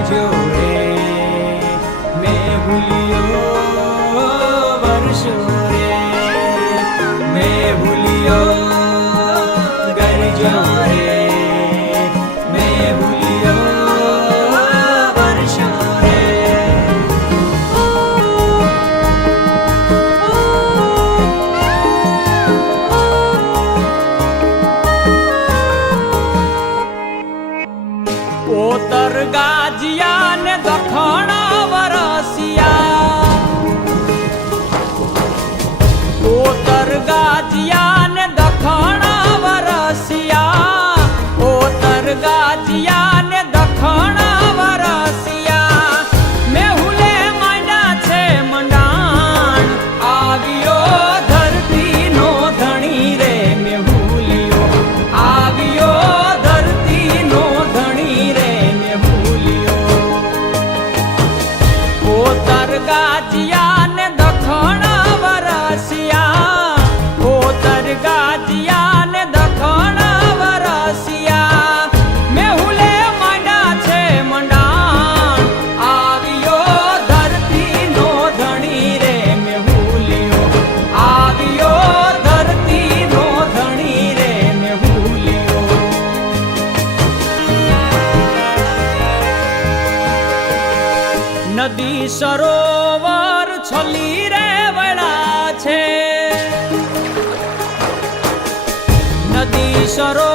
કરજો રે મેં ભૂલ્યો વર્ષો રે મેં ભૂલ્યો કરજો રે મેં ભૂલ્યો વર્ષો રે ઉત્તર ગાજિયા ને દખણ વરસિયા ઉત્તર ગાજિયા ને દખણ વરસિયા ઉત્તર ગાજિયા ને દખણ વરસિયા મેહુલે માંડ્યા છે મંડાણ આવ્યો ધરતી નો ધણી રે મેહુલિયો આવ્યો ધરતી નો ધણી રે મેહુલિયો ઉત્તર ગાજિયા ને દખણ વરસિયા ઉત્તર ગાજિયા ને દખણ વરસિયા મેહુલે માંડ્યા છે મંડાણ આવ્યો ધરતી નો ધણી રે મેહુલિયો આવ્યો ધરતી નો ધણી રે મેહુલિયો નદી સરોવર છલી રે વળા છે નદી સરોવર